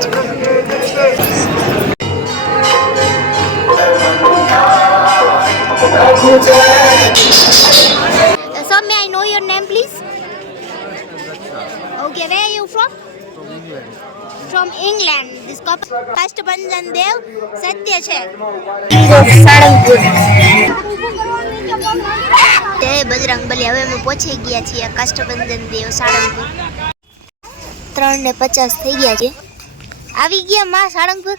So may I know your name, please? Okay, where are you from? From England. This Kashtabanjan Dev Satya છે. સાળંગપુર. જય બજરંગ બલી. હવે અમે પહોંચી ગયા છીએ કષ્ટભંજન દેવ સાળંગપુર. 3:50 થઈ ગયા છે. આવી ગયા માં સાળંગપુર?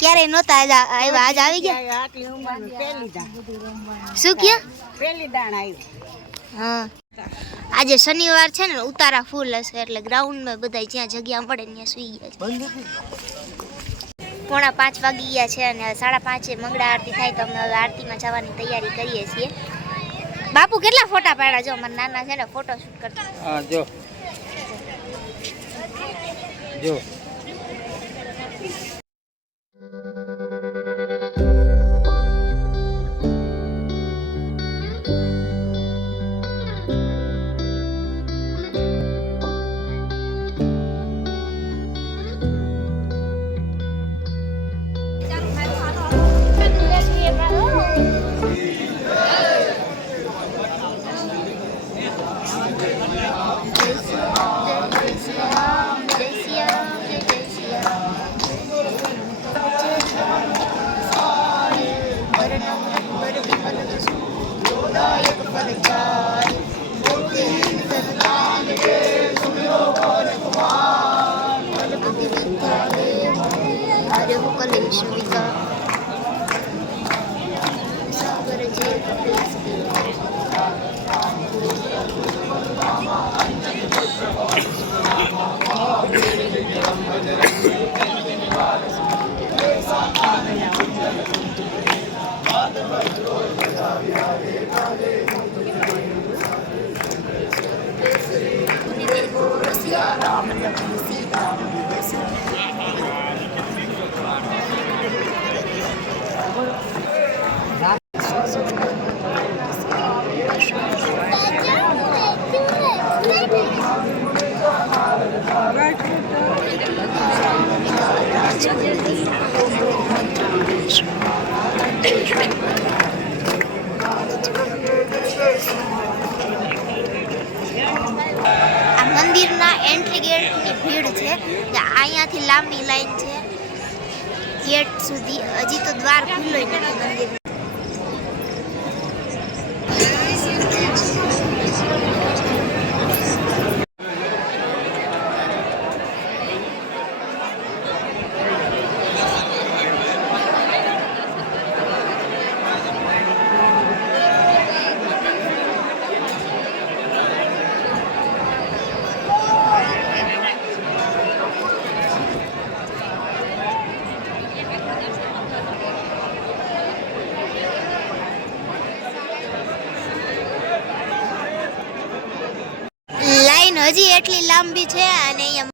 ક્યારે નહોતા આવ્યા, આજ આવી ગયા? શું ક્યાં? પહેલી દાણ આવી. હા, આજે શનિવાર છે ને, ઉતારા ફૂલ હશે એટલે ગ્રાઉન્ડમાં બધા જ્યાં જગ્યા મળે ત્યાં સુઈ ગયા છે. 4:45 વાગી ગયા છે અને 5:30 મંગળા આરતી થાય તો અમે હવે આરતીમાં જવાની તૈયારી કરીએ છીએ. બાપુ કેટલા ફોટા પાડ્યા? જો મારા નાના છે ને ફોટો શૂટ કરતા. હા જો જો મંદિરના એન્ટ્રી ગેટની ભીડ છે. અહીંયાથી લાંબી લાઈન છે ગેટ સુધી. હજી તો દ્વાર ખુલ્લું નથી મંદિર. હજી એટલી લાંબી છે અને અહીંયા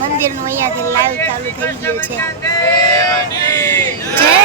મંદિરનું અહીંયાથી લાઈવ ચાલુ થઈ ગયું છે. જય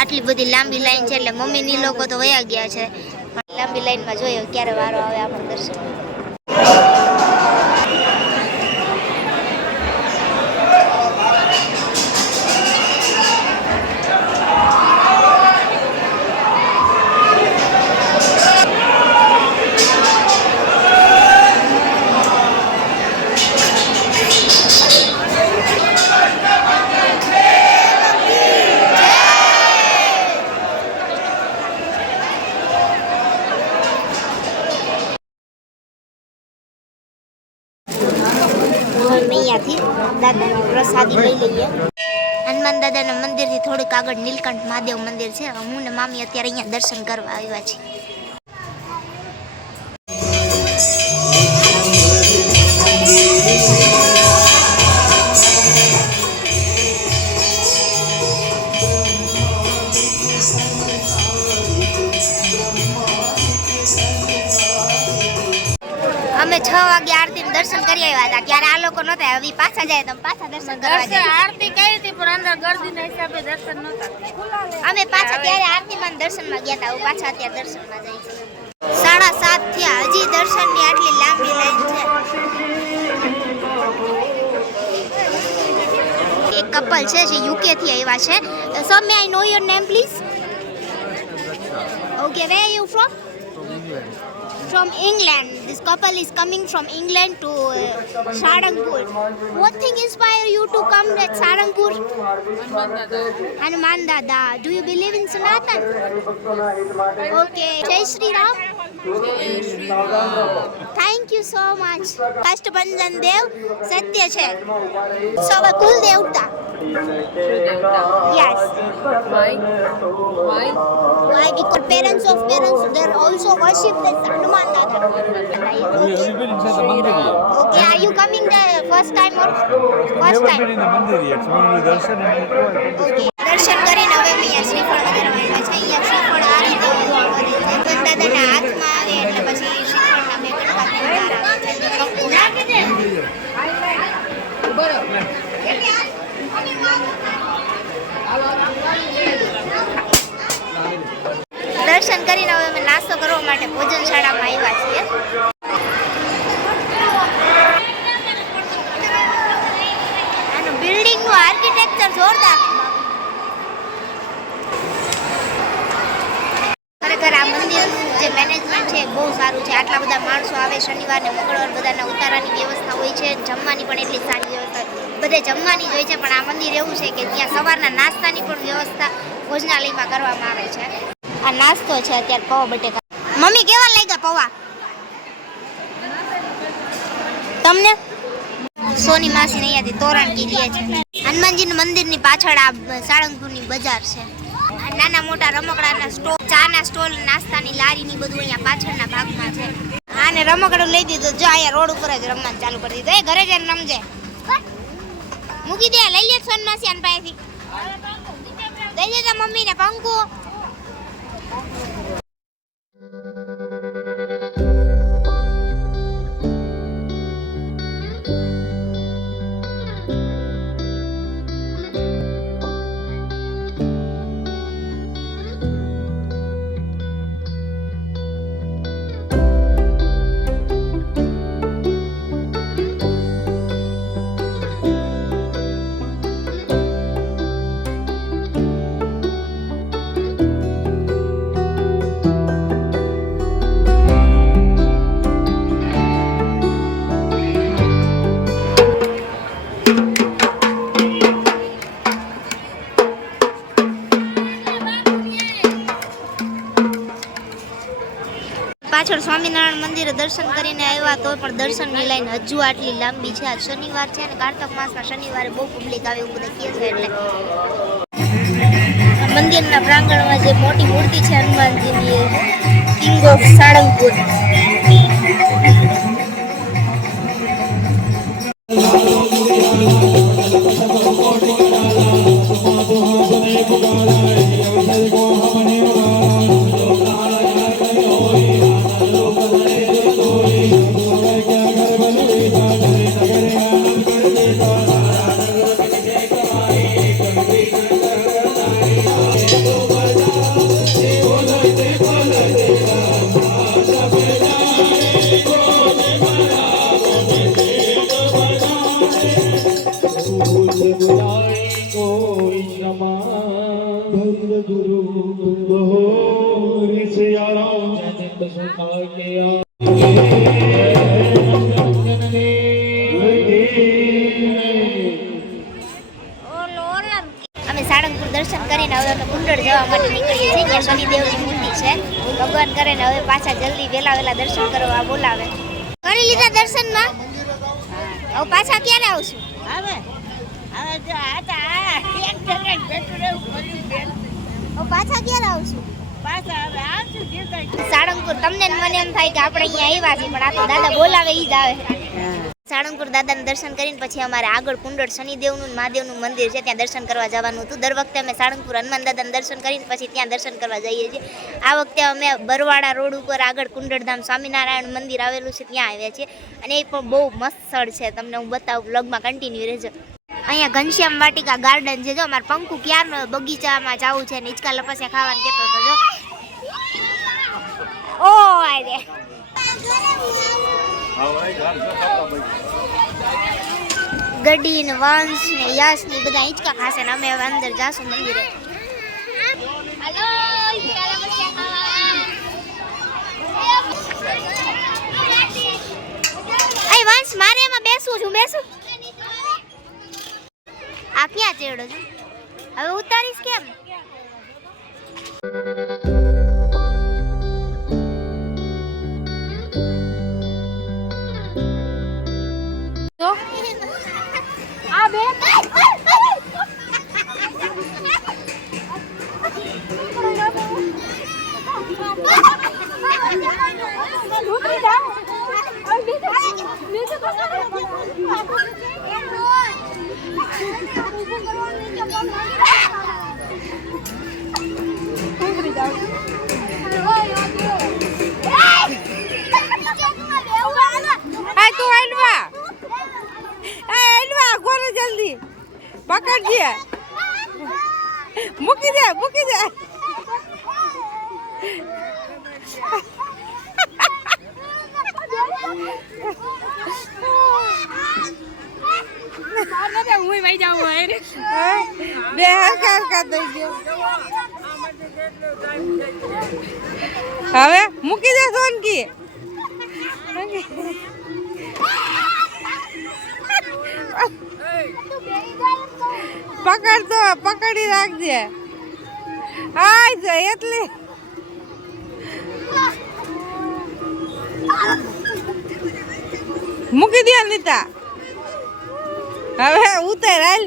આટલી બધી લાંબી લાઈન છે એટલે મમ્મીની લોકો તો વયા ગયા છે, પણ લાંબી લાઈનમાં જોઈએ ક્યારે વારો આવે આપણું દર્શન. અહીંયાથી દાદાની પ્રસાદી લઈ લઈએ. હનુમાન દાદાના મંદિરથી થોડુંક આગળ નીલકંઠ મહાદેવ મંદિર છે. હું ને મામી અત્યારે અહીંયા દર્શન કરવા આવ્યા છીએ. અમે 6 વાગે આરતી દર્શન કરી આવ્યા હતા, ત્યારે આ લોકો નહોતા. હવે પાછા જાય તો પાછા દર્શન કરવા જાય. આરતી કરી હતી પણ અંદર ગર્દીના હિસાબે દર્શન નહોતા. અમે પાછા ત્યારે આરતીમાં દર્શનમાં ગયા હતા. પાછા અત્યારે દર્શનમાં જાય છે. 7:30 થયા, હજી દર્શનની આટલી લાંબી લાઈન છે. એક કપલ છે જે યુકે થી આવ્યા છે. So may I know your name please? Okay, where are you from? From England. This couple is coming from England to Sarangpur. What thing inspired you to come to Sarangpur? Hanuman Dada. Do you believe in Sanatan? Okay. Jai Shri Ram. Thank you so much. Kashtabanjan Dev Satya છે. So કુલ દેવતા. Yes. Why? Why? Because parents of parents, they also worship this Hanuman Dada. Okay. Okay, are you coming the first time or first time? Okay. દર્શન કરીને હવે અહીંયા શ્રીફળ વધારવા આવ્યા છે. અહીંયા શ્રીફળ આ રીતે દાદાના હાથ દર્શન કરીને હવે અમે નાસ્તો કરવા માટે ભોજનશાળામાં આવ્યા છીએ. આનું બિલ્ડિંગનું આર્કિટેક્ચર જોરદાર. ખરેખર આ મંદિરનું જે મેનેજમેન્ટ છે બહુ સારું છે. આટલા બધા માણસો આવે શનિવાર ને મંગળવાર, બધાના ઉતારાની વ્યવસ્થા હોય છે, જમવાની પણ એટલી સારી વ્યવસ્થા બધે જમવાની જ હોય છે. પણ આ મંદિર એવું છે કે ત્યાં સવારના નાસ્તાની પણ વ્યવસ્થા ભોજનાલયમાં કરવામાં આવે છે. આ નાસ્તો છે અત્યારે પૌવા બટેકા. મમ્મી કેવા લાગ્યા પૌવા તમને? સોની માસી અહીંયાથી તોરણ કીધીએ છે. હનુમાનજીના મંદિરની પાછળ આ સાળંગપુરની બજાર છે. નાના મોટા રમકડાના સ્ટોલ, ચાના સ્ટોલ, નાસ્તાની લારીની બધું અહીંયા પાછળના ભાગમાં છે. આને રમકડું લઈ દીધું. જો અહીંયા રોડ ઉપર જ રમવાનું ચાલુ કરી દીધું. એ ઘરે જઈને રમજે. મૂકી દે, લઈ લે સોન માસી આન પાસેથી. દઈ દેતા મમ્મીને પંકુ. પાછળ સ્વામિનારાયણ મંદિરે દર્શન કરીને આવ્યા તો પણ દર્શનની લાઈન હજુ આટલી લાંબી છે. આજ શનિવાર છે અને કાર્તક માસના શનિવારે બહુ પબ્લિક આવે એવું બધા કહે છે. એટલે મંદિરના પ્રાંગણમાં જે મોટી મૂર્તિ છે હનુમાનજીની, કિંગ ઓફ સાળંગપુર. અમે સાળંગપુર દર્શન કરીને હવે અમે કુંડળ જવા માટે નીકળીએ છીએ. ત્યાં શનિદેવની મૂર્તિ છે. ભગવાન કરે ને હવે પાછા જલ્દી વહેલા દર્શન કરવા બોલાવે. કરી લીધા દર્શનમાં? હવે પાછા ક્યારે આવશું? પાછા ક્યારે આવશું? સાળંગપુર તમને મને એમ થાય કે આપણે અહીંયા આવ્યા છીએ પણ આ તો દાદા બોલાવે ઈ જ આવે. સાળંગપુર દાદાના દર્શન કરીને પછી અમારે આગળ કુંડળ શનિદેવનું મહાદેવનું મંદિર છે ત્યાં દર્શન કરવા જવાનું હતું. દર વખતે અમે સાળંગપુર હનુમાન દાદાના દર્શન કરીને પછી ત્યાં દર્શન કરવા જઈએ છીએ. આ વખતે અમે બરવાડા રોડ ઉપર આગળ કુંડળધામ સ્વામિનારાયણ મંદિર આવેલું છે ત્યાં આવ્યા છીએ અને એ પણ બહુ મસ્ત સ્થળ છે. તમને હું બતાવું, વ્લોગમાં કન્ટિન્યુ રહેજો. અહીંયા ઘનશ્યામ વાટિકા ગાર્ડન છે. જો અમારે પંકુ ક્યારનો બગીચામાં જવું છે ને હિંચકા લપસ્યા ખાવાનું કહેતો હતો. જો ઓ આરે ગડી ને વંશ ને યશ ને બધા હિંચકા ખાશે ને અમે હવે અંદર જાશું મંદિરે. એ વંશ મારે એમાં બેસું છું. આ ક્યાં ચેડો છો? હવે ઉતારીશ કેમ? આ બે જલ્દી પકડજે, મૂકી દે બે હરખા થઈ ગયો. હવે મૂકી દે સોનકી. પકડ તો પકડી રાખજે. હાય છે એટલે મૂકી દે નીતા. હવે ઉતર હાલ.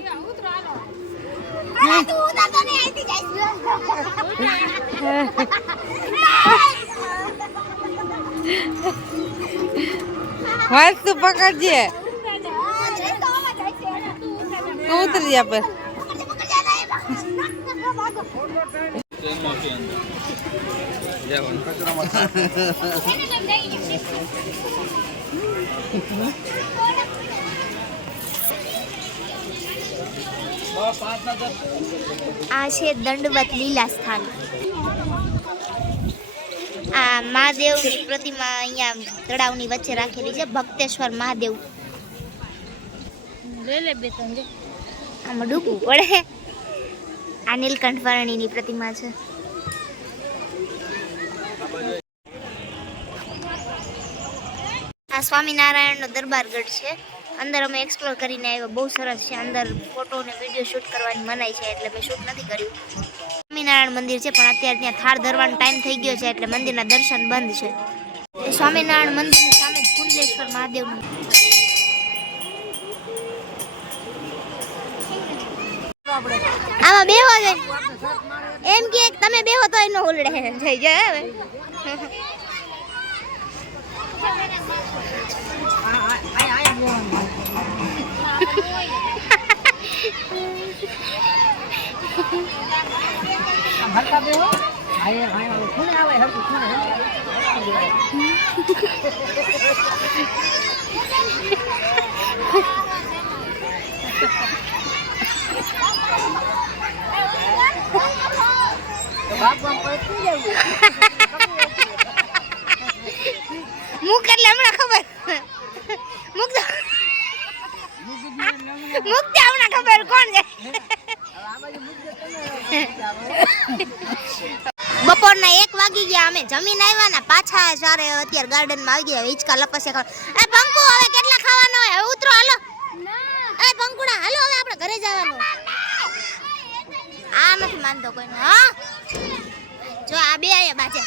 મસ્ત પકડજે. ઉતરી જા પર. આ છે દંડવત લીલા સ્થાન. આ મહાદેવની પ્રતિમા અહીંયા તળાવની વચ્ચે રાખેલી છે. ભક્તેશ્વર મહાદેવ. આમાં ડૂબવું પડે. આ નીલકંઠ વર્ણીની પ્રતિમા છે. આ સ્વામિનારાયણનો દરબારગઢ છે. અંદર અમે એક્સપ્લોર કરીને આવ્યા. બહુ સરસ છે. અંદર ફોટો અને વિડીયો શૂટ કરવાની મનાઈ છે એટલે મેં શૂટ નથી કર્યું. સ્વામિનારાયણ મંદિર છે પણ અત્યારે ત્યાં થાળ ધરવાનો ટાઈમ થઈ ગયો છે એટલે મંદિરના દર્શન બંધ છે. સ્વામિનારાયણ મંદિરની સામે જ કુંડલેશ્વર મહાદેવનું. આમાં બેહો છે એમ કે તમે બેહો તો એનો ઉલડે થઈ જાય. હવે મુક એટલે હમણાં ખબર મુક હમણાં ખબર કોણ છે. બપોરના 1 વાગી ગયા. અમે જમીન આવ્યા ને પાછા સારે અત્યારે ગાર્ડનમાં આવી ગયા. હિંચકા લપસ્યા ખાવા. એ પંકુ હવે કેટલા ખાવાનો હોય? હવે ઉતરો હાલો. એ પંકુડા હાલો હવે આપણે ઘરે જવાનું. આ નથી માનતો કોઈનો. હા જો આ બે આયા બાજે.